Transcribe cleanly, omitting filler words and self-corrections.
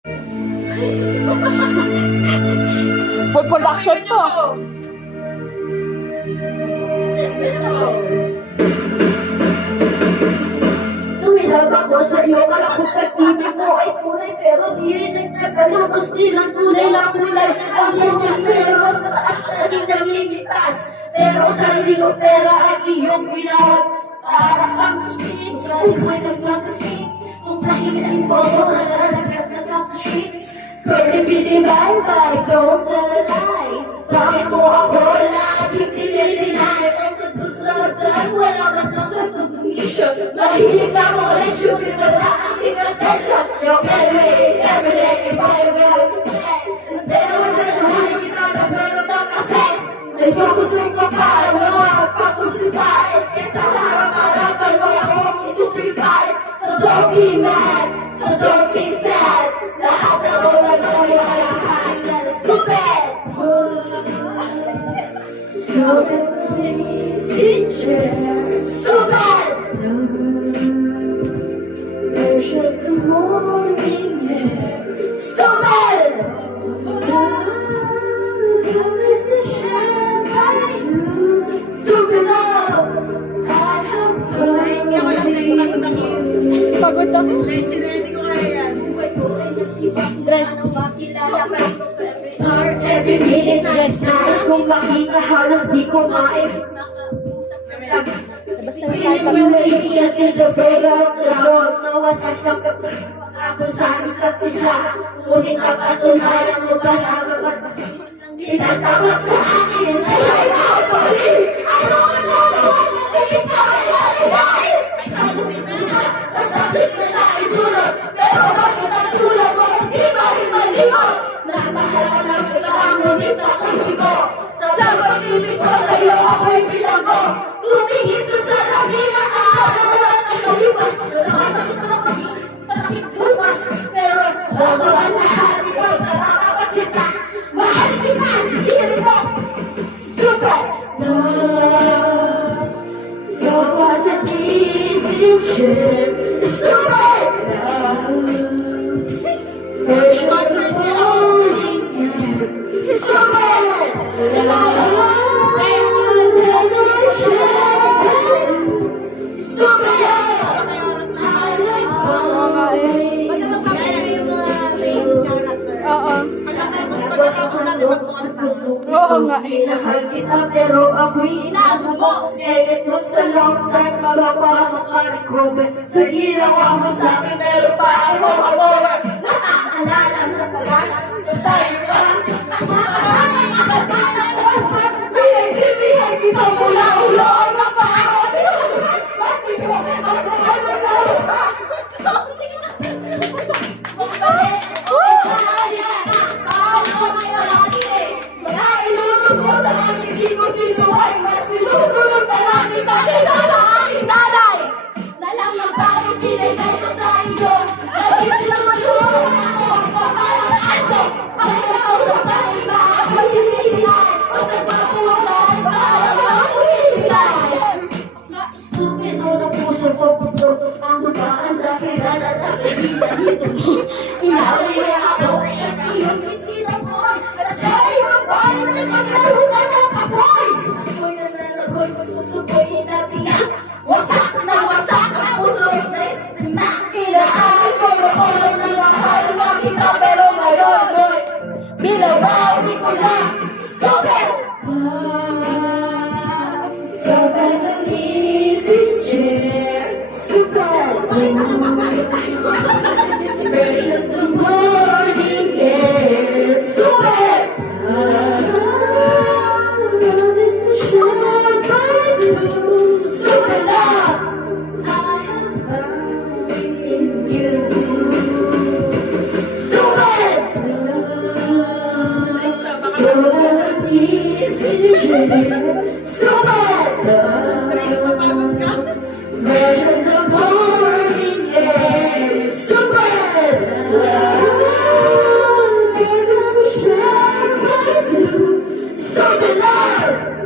Full production to. Tumilab ako sa iyo, kala ko pag-ibig mo ay tunay, pero di rin nagtagalapos din ang tunay na kulay. Ang iyong pero mataas na naging namimitas, pero sarili ko pera ang iyong pinawat. Para kang sweet, dahil mo'y nagmagasin, kung tahimik mo ko na nagkakasakashit. Cardi B, di bye-bye, don't tell a lie. Bakit mo ako laging dinideny? Ang totoo sa daan, wala man lang recognition. Mahilig na mo reaction, wala aking attention. Yung everyday, iba yung happiness. Then wala na huli kita na pero nakases. Medyo gusto ko para wala pagpusipay. Kesa harap-harapan mo akong stupefy. So don't be mad, so don't be sad. Lahat na mo na mawalahan na stupid. So bad. There's just the morning air. Stupid. Is the champagne too? Stupid love. I have Hindi ako lang sa inyo pagod ako. Pagod ako. Leche na hindi ko kaya yan. Every minute next time kung makita halos di ko maib. Basta You may be until the break of the dawn. No one has come to put ako sa isa't isa. Ngunit ang katunayan mo ba na pinagtapat sa akin na ay ako pa rin. Ano man naman na ikaw ay lalagay. Sasabi ko na itulog, pero bakit ang tulog mo hindi ba rin malimot? Napahalaga ng ilang ngunit nakuhi ko. Sa pag-ibig ko sa'yo ako'y bilanggo. Tumingin sa salamin na aaralan ng lumipas. Sumasakit na ako malakit bukas. Pero bago ang lahat ikaw nakakapagsit na. Mahal kita, siri mo. Super love. So was it easy trip. Super love. First was the morning air. Super love. Oo nga. Inahal kita pero ako'y inagubo. Ito sa long term bago ako makarecover. Sa ginawa mo sa'kin pero pa ako hangover. Nakaalala mo pa lang tayo pa lang. Kasama nga sa tanan ng pag pinagsilbihan kita mula ulo hanggang pa ako. Bakit mo ako maglaho pa? Sige na. Bakit? Hindi ko sinuway, mas sinusunod na lang kita kaysa sa aking nanay. Nalang ng tayo pinagay ko sa iyo. Dahil sinusunod ako, paparang aso. Pagkakaw sa kanila, ako'y hinihilay. Basta papulan, parang ako'y hinihilay. Na-stupid mo na puso ko puto. Ano ba ang dahilan at sabihin dito? Inaway ako, iyong pitinang mo. At sorry, maboy, nagkakaroon na ng apoy. Ako'y nananagoy, puso ko'y inabiyak. Wasak na wasak ang puso'y na inaamin ko noon na mahal na kita. Pero ngayon, boy, binabawi ko na. Stupid! So as an easy chair. Stupid! Precious the morning air. Stupid! Love is the champagne too. Stupid love, I have found in you. Stupid love, so as an easy chair. Stupid love, precious the morning air. Stupid love, give us the champagne too. Stupid love.